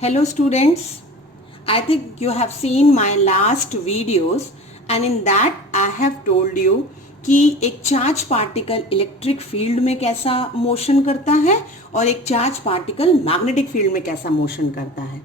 Hello students, I think you have seen my last videos and in that I have told you कि एक charge particle electric field में कैसा motion करता है और एक चार्ज पार्टिकल मैग्नेटिक फील्ड में कैसा मोशन करता है।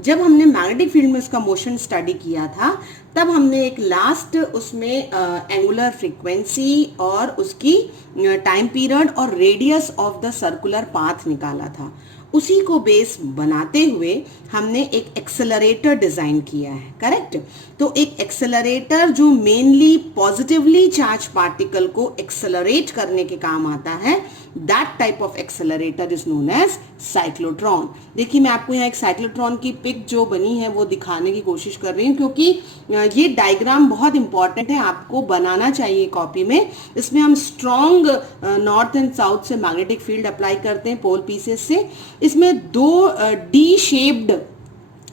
जब हमने मैग्नेटिक फील्ड में उसका मोशन स्टडी किया था तब हमने एक लास्ट उसमें एंगुलर फ्रीक्वेंसी और उसकी टाइम पीरियड और radius of the circular path निकाला था। उसी को बेस बनाते हुए हमने एक एक्सेलरेटर डिजाइन किया है, करेक्ट। तो एक एक्सेलरेटर जो मेनली पॉजिटिवली चार्ज पार्टिकल को एक्सेलरेट करने के काम आता है, that type of accelerator is known as cyclotron. देखिए मैं आपको यहाँ एक साइक्लोट्रॉन की पिक जो बनी है वो दिखाने की कोशिश कर रही हूँ क्योंकि ये डायग्राम बहुत इंपॉर्टेंट है, आपको बनाना चाहिए कॉपी में। इसमें हम स्ट्रॉन्ग नॉर्थ एंड साउथ से मैग्नेटिक फील्ड अप्लाई करते हैं पोल पीसेस से। इसमें दो डी शेप्ड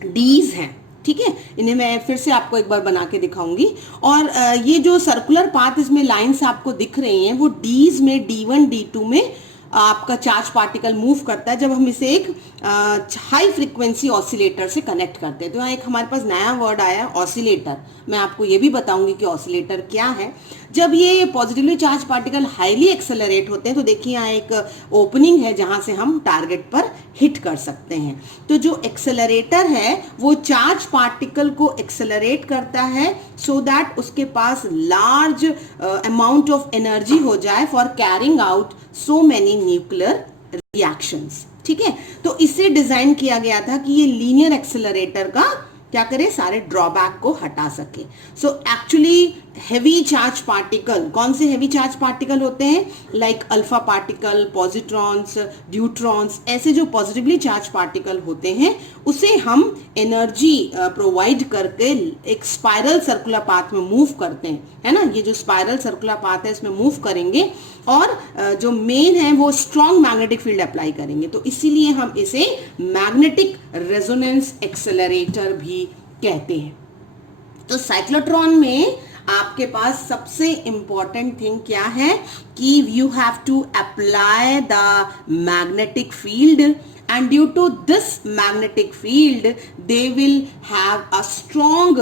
डीज हैं, ठीक है। इन्हें मैं फिर से आपको एक बार बना के दिखाऊंगी। और ये जो सर्कुलर पाथ इसमें लाइंस आपको दिख रही हैं वो डीज में D1 D2 में आपका चार्ज पार्टिकल मूव करता है जब हम इसे एक हाई फ्रीक्वेंसी ऑसिलेटर से कनेक्ट करते हैं। तो यहाँ एक हमारे पास नया वर्ड आया ऑसिलेटर। मैं आपको ये भी बताऊंगी कि ऑसिलेटर क्या है। जब ये positively charge particle highly accelerate होते हैं तो देखिए यहाँ एक ओपनिंग है जहां से हम टारगेट पर हिट कर सकते हैं। तो जो एक्सेलरेटर है वो चार्ज पार्टिकल को एक्सेलरेट करता है सो दैट उसके पास लार्ज अमाउंट ऑफ एनर्जी हो जाए for carrying out so many nuclear reactions, ठीक है। तो इसे डिजाइन किया गया था कि ये लीनियर एक्सेलरेटर का क्या करे, सारे ड्रॉबैक को हटा सके। So actually heavy charge particle, कौन से हेवी चार्ज पार्टिकल होते हैं, लाइक अल्फा पार्टिकल, पॉजिट्रॉन्स, ड्यूट्रॉन्स, ऐसे जो पॉजिटिवली चार्ज पार्टिकल होते हैं उसे हम एनर्जी प्रोवाइड करके एक स्पाइरल सर्कुलर पाथ में मूव करते हैं, है ना। ये जो स्पाइरल सर्कुलर पाथ है इसमें मूव करेंगे और जो मेन है वो स्ट्रॉन्ग मैग्नेटिक फील्ड अप्लाई करेंगे। तो इसीलिए हम इसे मैग्नेटिक रेजोनेंस एक्सेलरेटर भी कहते हैं। तो साइक्लोट्रॉन में आपके पास सबसे इंपॉर्टेंट थिंग क्या है कि you have to apply the magnetic field and due to this magnetic field they will have a strong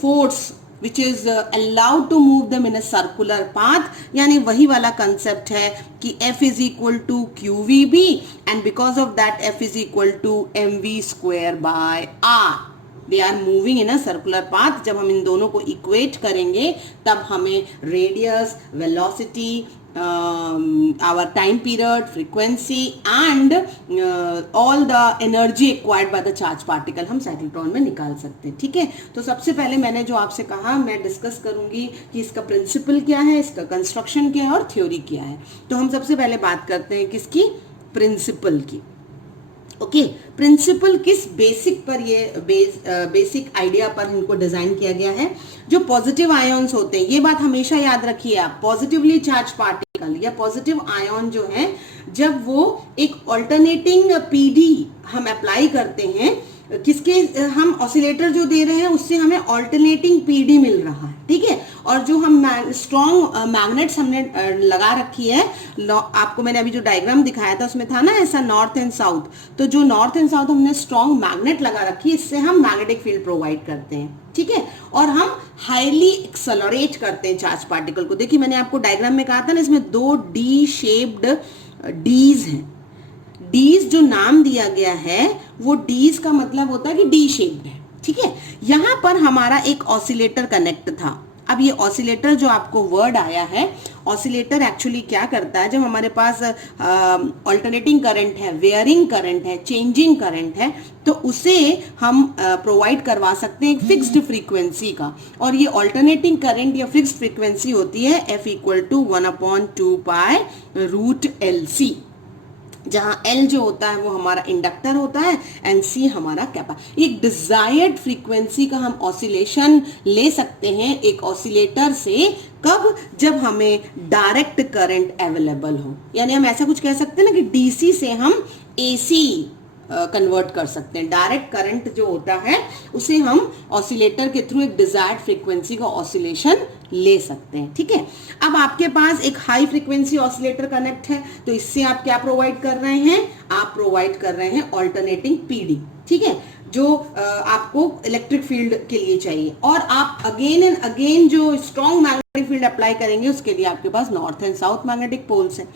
force which is allowed to move them in a circular path। यानी वही वाला concept है कि F is equal to QVB and because of that F is equal to mv square by r। They are moving in a circular path। जब हम इन दोनों को equate करेंगे तब हमें radius, velocity, our time period, frequency and all the energy acquired by the charge particle हम cyclotron में निकाल सकते हैं, ठीक है। तो सबसे पहले मैंने जो आपसे कहा मैं डिस्कस करूंगी कि इसका प्रिंसिपल क्या है, इसका कंस्ट्रक्शन क्या है और थ्योरी क्या है। तो हम सबसे पहले बात करते हैं किसकी, प्रिंसिपल की। ओके, प्रिंसिपल किस बेसिक पर ये बेसिक आइडिया पर इनको डिजाइन किया गया है। जो पॉजिटिव आयन्स होते हैं, ये बात हमेशा याद रखिए आप, पॉजिटिवली चार्ज पार्टिकल या पॉजिटिव आयन जो है जब वो एक ऑल्टरनेटिंग पीडी हम अप्लाई करते हैं, किसके, हम ऑसिलेटर जो दे रहे हैं उससे हमें ऑल्टरनेटिंग पीडी मिल रहा है, ठीक है। और जो हम स्ट्रॉन्ग मैग्नेट्स हमने लगा रखी है, आपको मैंने अभी जो डायग्राम दिखाया था उसमें था ना ऐसा नॉर्थ एंड साउथ, तो जो नॉर्थ एंड साउथ हमने स्ट्रॉन्ग मैग्नेट लगा रखी है, इससे हम मैग्नेटिक फील्ड प्रोवाइड करते हैं, ठीक है। और हम हाईली एक्सेलरेट करते हैं चार्ज पार्टिकल को। देखिए मैंने आपको डायग्राम में कहा था ना, इसमें दो डी शेप्ड डीज हैं। डीज जो नाम दिया गया है वो डीज का मतलब होता है कि डी शेप्ड है, ठीक है। यहां पर हमारा एक ऑसिलेटर कनेक्ट था। अब ये ऑसिलेटर जो आपको वर्ड आया है, ऑसिलेटर एक्चुअली क्या करता है, जब हमारे पास ऑल्टरनेटिंग करंट है, वेयरिंग करंट है, चेंजिंग करंट है, तो उसे हम प्रोवाइड करवा सकते हैं एक फिक्स्ड फ्रीक्वेंसी का। और ये ऑल्टरनेटिंग करंट या फिक्स्ड फ्रीक्वेंसी होती है F equal to 1/2 pi root LC, जहां L जो होता है वो हमारा इंडक्टर होता है एंड C हमारा कैपेसिटर। एक डिजायर्ड फ्रीक्वेंसी का हम ऑसिलेशन ले सकते हैं एक ऑसिलेटर से, कब, जब हमें डायरेक्ट करंट अवेलेबल हो। यानी हम ऐसा कुछ कह सकते हैं ना कि DC से हम AC कन्वर्ट कर सकते हैं। डायरेक्ट करंट जो होता है उसे हम ऑसिलेटर के थ्रू एक डिजायर्ड फ्रीक्वेंसी का ऑसिलेशन ले सकते हैं, ठीक है। अब आपके पास एक हाई फ्रीक्वेंसी ऑसिलेटर कनेक्ट है, तो इससे आप क्या प्रोवाइड कर रहे हैं, आप प्रोवाइड कर रहे हैं ऑल्टरनेटिंग पीडी, ठीक है, जो आपको इलेक्ट्रिक फील्ड के लिए चाहिए। और आप अगेन एंड अगेन जो स्ट्रॉन्ग मैग्नेटिक फील्ड अप्लाई करेंगे उसके लिए आपके पास north and south magnetic poles है।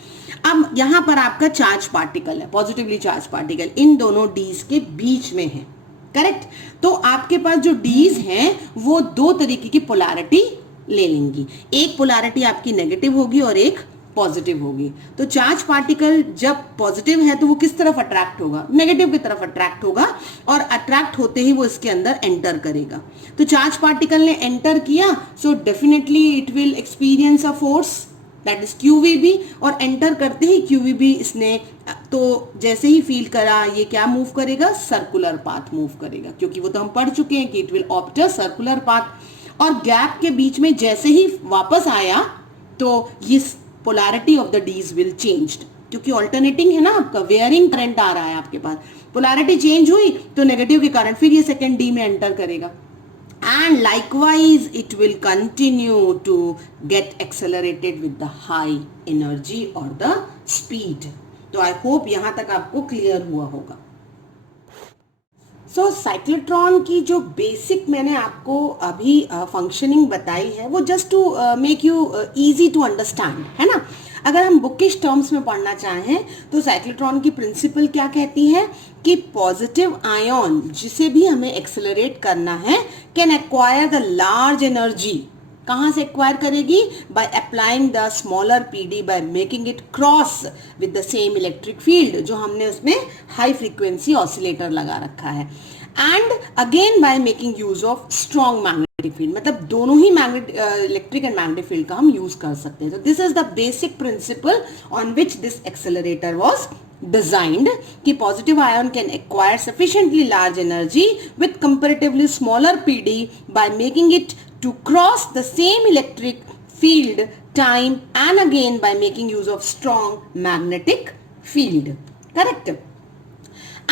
अब यहां पर आपका चार्ज पार्टिकल है, पॉजिटिवली चार्ज पार्टिकल इन दोनों डीज के बीच में है, करेक्ट। तो आपके पास जो डीज हैं वो दो तरीके की पोलैरिटी ले लेंगी, एक पोलैरिटी आपकी नेगेटिव होगी और एक पॉजिटिव होगी। तो चार्ज पार्टिकल जब पॉजिटिव है तो वो किस तरफ अट्रैक्ट होगा, नेगेटिव की तरफ अट्रैक्ट होगा, और अट्रैक्ट होते ही वो इसके अंदर एंटर करेगा। तो चार्ज पार्टिकल ने एंटर किया, so definitely it will experience a force that is QVB, और एंटर करते ही QVB इसने तो जैसे ही फील करा ये क्या मूव करेगा, सर्कुलर पाथ मूव करेगा, क्योंकि वो तो हम पढ़ चुके हैं कि it will opt a circular path. और गैप के बीच में जैसे ही वापस आया तो ये polarity of the dees will changed, क्योंकि ऑल्टरनेटिंग है ना, आपका वेयरिंग करंट आ रहा है आपके पास, पोलैरिटी चेंज हुई तो नेगेटिव के कारण फिर ये सेकंड डी में एंटर करेगा, and likewise it will continue to get accelerated with the high energy or the speed. तो आई होप यहां तक आपको क्लियर हुआ होगा। सो साइक्लोट्रॉन की जो बेसिक मैंने आपको अभी फंक्शनिंग बताई है वो just to make you easy to understand, है ना। अगर हम बुकिश टर्म्स में पढ़ना चाहें तो साइक्लोट्रॉन की प्रिंसिपल क्या कहती है कि पॉजिटिव आयन जिसे भी हमें एक्सेलरेट करना है can acquire the large energy. कहां से एक्वायर करेगी, by applying the smaller PD, by making it cross with the same electric field, जो हमने उसमें हाई फ्रीक्वेंसी ऑसिलेटर लगा रखा है, and again by making use of strong magnetic field. मतलब दोनों ही इलेक्ट्रिक एंड मैग्नेटिक फील्ड का हम यूज कर सकते हैं। तो this is the basic principle on which this accelerator was designed कि positive ion can acquire sufficiently large energy with comparatively smaller PD by making it to cross the same electric field time and again by making use of strong magnetic field. Correct?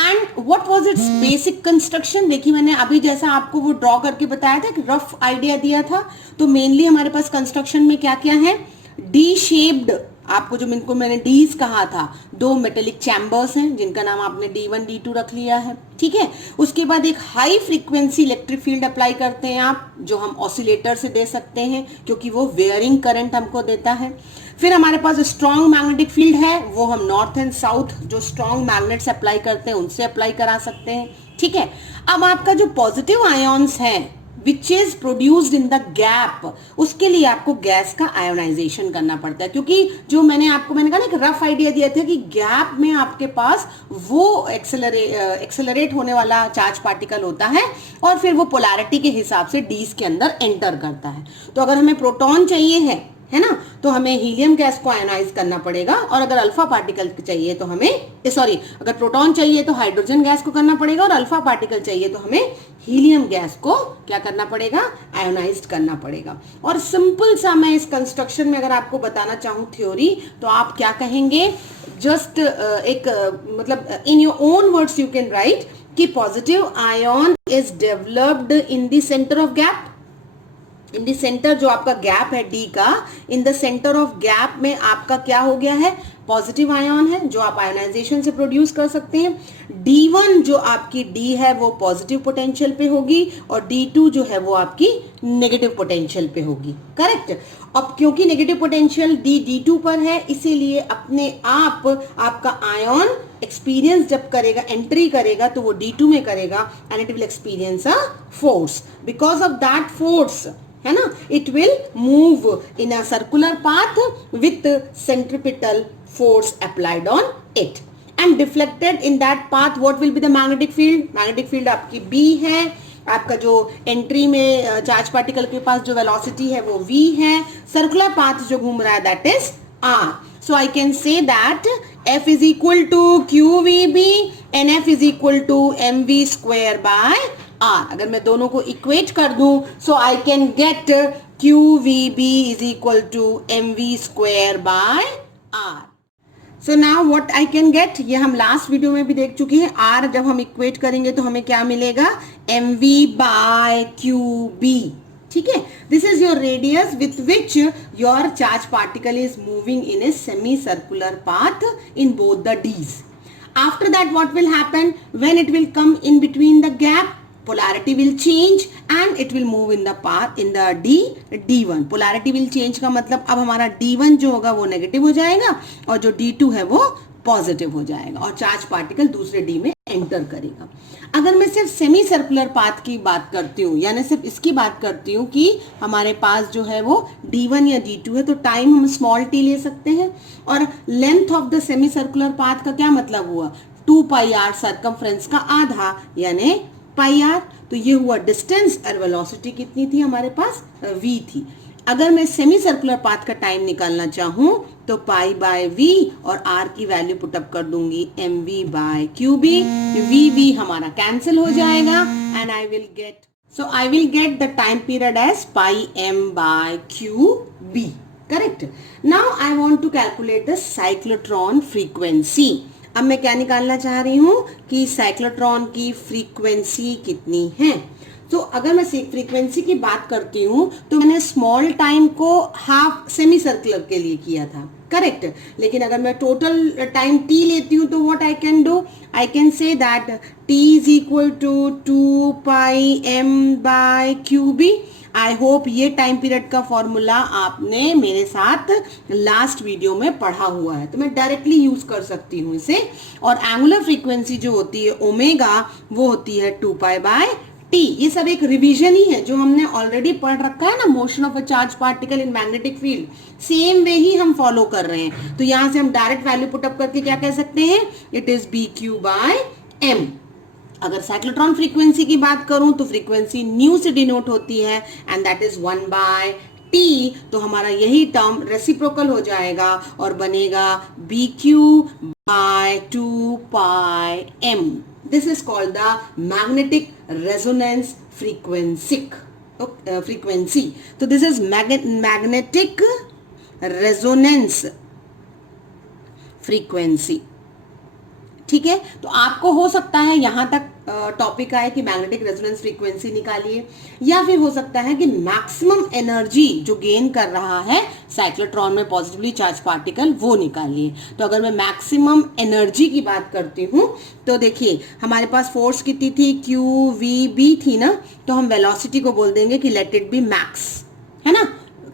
And what was its basic construction? देखिए मैंने अभी जैसा आपको वो draw करके बताया था, एक रफ आइडिया दिया था। तो मेनली हमारे पास कंस्ट्रक्शन में क्या क्या है, डी शेप्ड, आपको जो इनको मैंने डीज कहा था, दो मेटेलिक चैम्बर्स हैं जिनका नाम आपने D1 D2 रख लिया है, ठीक है। उसके बाद एक high frequency electric field apply करते हैं आप, जो हम ऑसिलेटर से दे सकते हैं क्योंकि वो वेयरिंग करंट हमको देता है। फिर हमारे पास स्ट्रॉन्ग मैग्नेटिक फील्ड है, वो हम नॉर्थ एंड साउथ जो स्ट्रॉन्ग मैग्नेट्स अप्लाई करते हैं उनसे अप्लाई करा सकते हैं, ठीक है। अब आपका जो पॉजिटिव आयन्स है which is produced in the gap, उसके लिए आपको गैस का आयोनाइजेशन करना पड़ता है, क्योंकि जो मैंने कहा ना एक रफ आइडिया दिया था कि गैप में आपके पास वो एक्सेलरेट होने वाला चार्ज पार्टिकल होता है और फिर वो पोलैरिटी के हिसाब से डीज के अंदर एंटर करता है। तो अगर हमें प्रोटॉन चाहिए है ना, तो हमें हीलियम गैस को आयोनाइज करना पड़ेगा, और अगर अल्फा पार्टिकल चाहिए तो अगर प्रोटॉन चाहिए तो हाइड्रोजन गैस को करना पड़ेगा, और अल्फा पार्टिकल चाहिए तो हमें हीलियम गैस को क्या करना पड़ेगा, आयोनाइज्ड करना पड़ेगा। और सिंपल सा मैं इस कंस्ट्रक्शन में अगर आपको बताना चाहूं थ्योरी, तो आप क्या कहेंगे, जस्ट मतलब in your own words you can write कि positive ion is developed in the centre of gap, in the centre जो आपका गैप है डी का, in the centre of gap में आपका क्या हो गया है, पॉजिटिव आयन है जो आप आयोनाइजेशन से प्रोड्यूस कर सकते हैं। D1 जो आपकी D है वो पॉजिटिव पोटेंशियल पे होगी, और D2 जो है वो आपकी नेगेटिव पोटेंशियल पे होगी, करेक्ट। अब क्योंकि नेगेटिव पोटेंशियल D2 पर है, इसीलिए अपने आप आपका आयन एक्सपीरियंस जब करेगा, एंट्री करेगा, तो वो D2 में करेगा, and it will experience a force. Because of that force, है ना, it will move in a circular path with centripetal force applied on it and deflected in that path. What will be the magnetic field? Magnetic field आपकी B है, आपका जो entry में charge particle के पास जो velocity है वो V है, सर्कुलर पाथ जो घूम रहा है that is R. So I can say that F is equal to QVB and F is equal to mv square by R. अगर मैं दोनों को इक्वेट कर दूं, so I can get QVB is equal to mv square by R. So now what I can get, ये हम last video में भी देख चुके हैं, R जब हम इक्वेट करेंगे तो हमें क्या मिलेगा, mv by qb, ठीक है, this is your radius with which your charge particle is moving in a semi circular path in both the dees. After that, what will happen? When it will come in between the gap, polarity will change and it will move in the path in the D1. Polarity will change का मतलब अब हमारा D1 जो होगा वो negative हो जाएगा और जो D2 है वो पॉजिटिव हो जाएगा और चार्ज पार्टिकल दूसरे D में एंटर करेगा. अगर मैं सिर्फ सेमी सर्कुलर पाथ की बात करती हूँ, यानी सिर्फ इसकी बात करती हूँ कि हमारे पास जो है वो D1 या D2 है, तो टाइम हम स्मॉल t ले सकते हैं. और length of the semi circular path का क्या मतलब हुआ? 2 पाई आर, सर्कमफ्रेंस का आधा यानी पाई आर. तो ये हुआ डिस्टेंस और वेलोसिटी कितनी थी हमारे पास? v थी. अगर मैं सेमी सर्कुलर पाथ का टाइम निकालना चाहूं तो पाई बाय v और r की वैल्यू पुटअप कर दूंगी mv बाय qb. v हमारा कैंसिल हो जाएगा and I will get the time period as pi m by qb. Correct. Now I want to calculate the cyclotron frequency. अब मैं क्या निकालना चाह रही हूं कि साइक्लोट्रॉन की फ्रीक्वेंसी कितनी है. तो अगर मैं फ्रीक्वेंसी की बात करती हूं तो मैंने स्मॉल टाइम को हाफ सेमी सर्कुलर के लिए किया था. करेक्ट. लेकिन अगर मैं टोटल टाइम t लेती हूं तो what I can do? I can say that t is equal to 2 pi m by qb. I hope ये टाइम पीरियड का फॉर्मूला आपने मेरे साथ लास्ट वीडियो में पढ़ा हुआ है, तो मैं डायरेक्टली यूज कर सकती हूँ इसे. और एंगुलर फ्रीक्वेंसी जो होती है ओमेगा, वो होती है 2 पाई बाय टी. ये सब एक रिवीजन ही है जो हमने ऑलरेडी पढ़ रखा है ना, motion of a charge particle in magnetic field. Same way ही हम फॉलो कर रहे हैं. तो यहां से हम डायरेक्ट वैल्यू पुटअप करके क्या कह सकते हैं? It is B Q by M. अगर साइक्लोट्रॉन फ्रीक्वेंसी की बात करूं तो फ्रीक्वेंसी न्यू से डिनोट होती है and that is 1 by T. तो हमारा यही टर्म रेसिप्रोकल हो जाएगा और बनेगा B Q by 2 pi M. This is called the magnetic resonance frequency. So this is magnetic resonance frequency. ठीक है. तो आपको हो सकता है यहां तक टॉपिक आए कि मैग्नेटिक रेजोनेंस फ्रीक्वेंसी निकालिए, या फिर हो सकता है कि मैक्सिमम एनर्जी जो गेन कर रहा है साइक्लोट्रॉन में पॉजिटिवली चार्ज पार्टिकल वो निकालिए. तो अगर मैं मैक्सिमम एनर्जी की बात करती हूँ तो देखिए हमारे पास फोर्स कितनी थी? QVB थी ना. तो हम वेलोसिटी को बोल देंगे कि लेट इट बी मैक्स, है ना.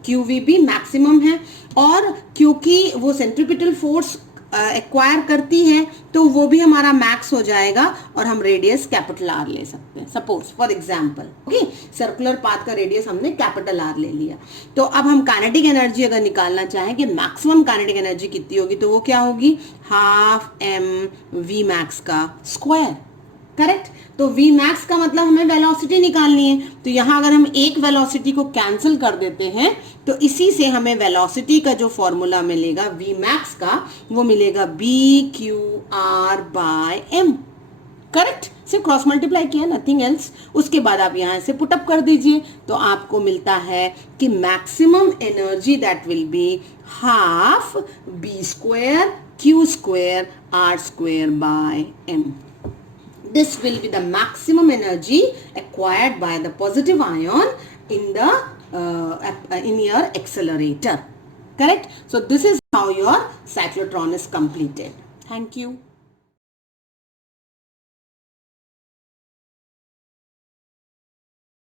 QVB मैक्सिमम है और क्योंकि वो सेंट्रीपिटल फोर्स एक्वायर करती है तो वो भी हमारा मैक्स हो जाएगा और हम रेडियस कैपिटल आर ले सकते हैं. Suppose for example, okay, circular path का रेडियस हमने कैपिटल आर ले लिया. तो अब हम काइनेटिक एनर्जी अगर निकालना चाहें कि मैक्सिमम काइनेटिक एनर्जी कितनी होगी, तो वो क्या होगी? हाफ m v मैक्स का स्क्वायर. करेक्ट. तो v मैक्स का मतलब हमें वेलोसिटी निकालनी है. तो यहां अगर हम एक वेलोसिटी को कैंसिल कर देते हैं तो इसी से हमें वेलोसिटी का जो फॉर्मूला मिलेगा v मैक्स का, वो मिलेगा B Q R by M. Correct. सिर्फ क्रॉस मल्टीप्लाई किया, नथिंग एल्स. उसके बाद आप यहां से पुटअप कर दीजिए तो आपको मिलता है कि maximum energy that will be half B square Q square R square by M. This will be the maximum energy acquired by the positive ion in your accelerator. Correct? So this is how your cyclotron is completed. Thank you.